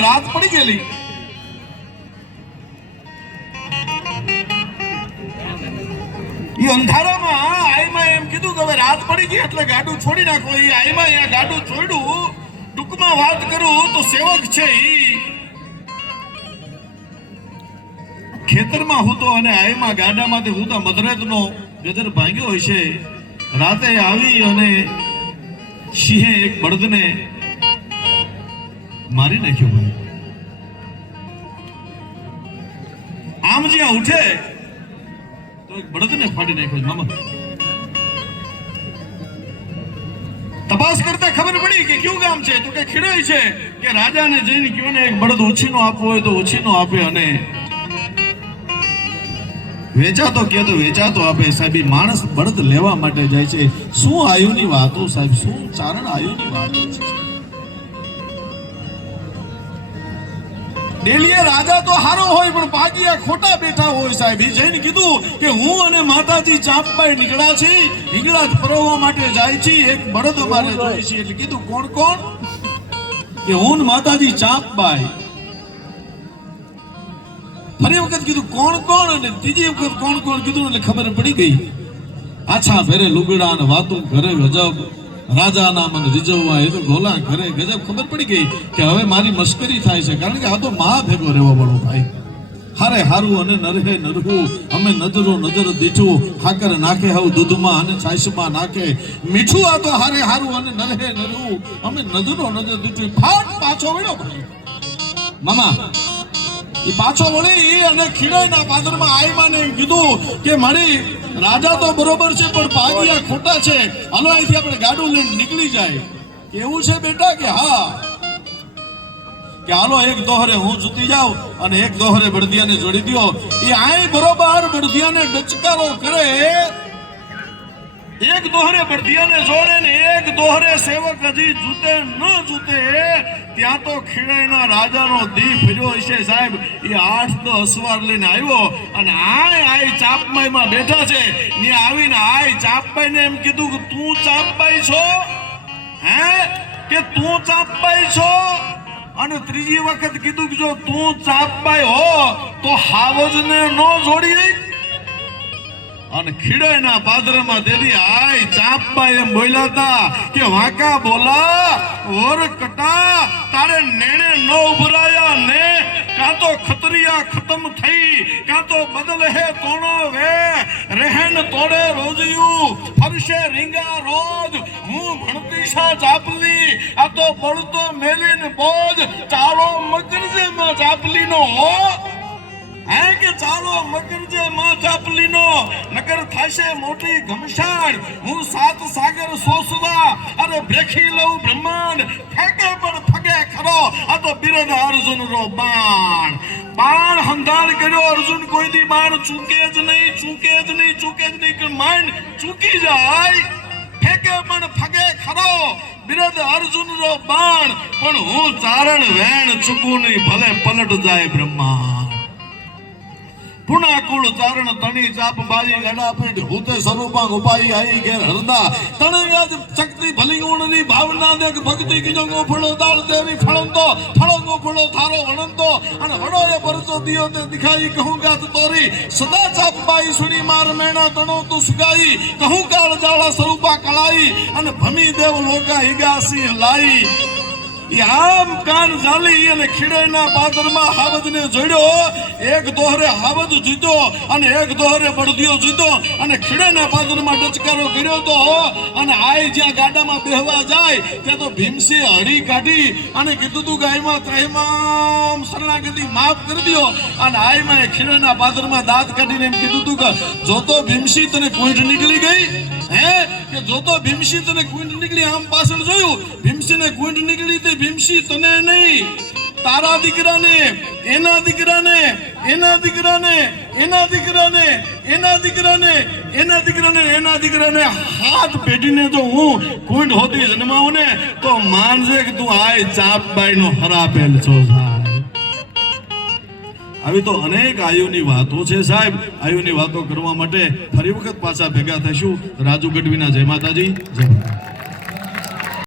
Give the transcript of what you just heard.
રાત પડી ગયેલી. ઈ અંધારામાં ટૂંકમાં વાત કરું તો સેવક છે ખેતરમાં હું તો અને આઈમાં ગાડામાંથી હું તો મધરેતનો ગજર ભાંગ્યો છે રાતે આવી અને સિંહે એક બળદને મારી નાખ્યો ભાઈ. આમ જ્યાં ઉઠે, તો એક બળદને ફાડી નાખ્યો મામા. તપાસ કરતા ખબર પડી કે કયું ગામ છે? તો કે ખીડોય છે કે રાજાને જઈને કયો ને એક બળદ ઉછીનો આપવો હોય તો ઉછીનો આપે અને વેચાતો કે તો વેચાતો આપે. સાહેબ માણસ બળદ લેવા માટે જાય છે. શું આયુની વાતો, સાહેબ? શું ચારણ આયુની વાતો છે? ડેલીએ રાજા તો હારો હોય, પણ પાગીયા ખોટા બેઠા હોય, સાહેબ. એ જઈને કીધું કે હું અને માતાજી ચાંપબાઈ નીકળ્યા છે હિંગળા ફરવા માટે જાય છે. એક બળદ અમારે જોઈએ છે. એટલે કીધું, કોણ કોણ? કે હું માતાજી ચાંપબાઈ ફરી વખત કીધું, કોણ કોણ? અને ત્રીજી વખત કોણ કોણ? કીધું એટલે ખબર પડી ગઈ. આછા ફેરે લુગડા અને વાતો ઘરે ગજબ રાજાના મન રીઝવવા એ તો ગોલા ઘરે ગજબ ખબર પડી ગઈ કે હવે મારી મશ્કરી થાય છે. કારણ કે આ તો મહા ભેગો રહેવા વાળો ભાઈ. હારે હારું અને નરહે નરહું, અમે નજરો નજર દીઠું હાકર નાખે હવ દૂધમાં અને છાશમાં નાખે. મીઠું આ તો હારે હારું અને નરહે નરહું, અમે નજરો નજર દીઠું, ફાટ પાછો ભાઈ. મામા પાછો વળી અને ખીડાઈના પાદરમાં આયમાને કીધું કે મારી રાજા તો બરોબર છે, પણ પાગિયા ખોટા છે. હલો, અહીંથી આપણે ગાડું લઈને નીકળી જાય. એવું છે બેટા કે હા? કે હાલો, એક દોહરે હું જૂતી જાઉં અને એક દોહરે બળદિયાને જોડી દ્યો. એ આય બરોબર બળદિયાને ડચકારો કરે. એક દોહરે બળદિયાને જોડે ને એક દોહરે સેવક હજી જૂતે ન જૂતે. ત્યાં તો ખીણાઈના રાજાનો દી ફર્યો હશે સાહેબ. એ આઠ દસ અસવાર લઈને આવ્યો અને આય આય ચાપમાઈમાં બેઠા છે. ને આવીને આય ચાપમાઈને એમ કીધું કે, તું ચાપમાઈ છો? હે? કે તું ચાપમાઈ છો? અને ત્રીજી વખત કીધું કે, જો તું ચાપમાઈ હો, તો હાવજને ન જોડી અને ખીડાઈના પાદરમાં દેવી આય ચાપબા એમ બોલ્યા હતા કે, વાંકા બોલા ઓર કટા, તારે નેણે ન ઉભરાયા ને, કાં તો ખતરિયા ખતમ થઈ, કાં તો બદલ હે તોણો વે, રહેન તોડે રોજિયું, ફરશે રીંગા રોજ, હું ભણતી શા ચાપલી, આ તો બળતો મેલીન બોજ, ચાલો મગરજેમાં ચાપલીનો હે. કે ચાલો મગરજે માં ચાપલીનો, નગર થાશે મોટી ઘમસાણ હું સાત સાગર સોસવા અરે ભેખી લઉં બ્રહ્માંડ. ફેંકે પણ ફગે ખરો, આ તો બિરદ અર્જુન રો બાણ. બાણ હંધાર કર્યો અર્જુન, કોઈ દી બાણ ચૂકે જ નહીં, ચૂકે જ નહીં, ચૂકે જ નહીં માંડ ચૂકી જાય. ફેંકે પણ ફગે ખરો, બિરદ અર્જુન રો બાણ. પણ હું ચારણ વેણ ચૂકું નહીં, ભલે પલટ જાય બ્રહ્માંડ પુના કુળ ચારણ તણી ચાપ બાજી ગડાપીટ ભૂતે સ્વરૂપા ગોપાઈ આઈ ઘેર હરદા. તણે યાદ શક્તિ ભલી ગુણની ભાવના દેખ ભક્તિ કીજો ગો ફળો દાળ દેવી ફળંતો, ફળો ગો ફળો થારો વણંતો. અને વડો એ પરચો દિયો તે દિખાઈ કહું ગાત તોરી. સદા ચાપ બાઈ સુણી માર મેણા તણો તું સુગાઈ. કહું કાળ જાળા સ્વરૂપા કળાઈ અને ભમી દેવ લોકા હિગાસી લાઈ. આમ કાન ઝાલી અને ખીડેના પાદરમાં હાવજને જોડ્યો. એક દોહરે હાવજ જીતો અને એક દોહરે બળદિયો જીતો અને ખીડેના પાદરમાં ડચકારો કર્યો તો, અને આય જ્યાં ગાડામાં બેહવા જાય, ત્યાં તો ભીમસે હળી કાઢી અને કીધું તું ગાયમાં ત્રહેમામ શરણાગતિ માફ કરી દ્યો. અને આયમાં એ ખીડેના પાદરમાં દાંત કાઢીને એમ કીધું તું કે, જો તો ભીમસી તને કોઈન્ટ નીકળી ગઈ? હે? કે જો તો ભીમસી તને કુંડ નીકળી આમ પાછળ જોયું ભીમસી ને કુંડ નીકળી તે ભીમસી તને નહીં. તારા દીકરાને, એના દીકરાને એના દીકરાને એના દીકરાને એના દીકરાને એના દીકરાને એના દીકરાને હાથ પેઢીને જો હું કુંડ હોતી જન્માવું ને, તો માનજે કે તું આય ચાપબાઈ નો હરાપેલ છો, સાહેબ. આવી તો અનેક આયુની વાતો છે સાહેબ. આયુની વાતો કરવા માટે ફરી વખત પાછા ભેગા થઈશું. રાજુ ગઢવીના જય માતાજી. જય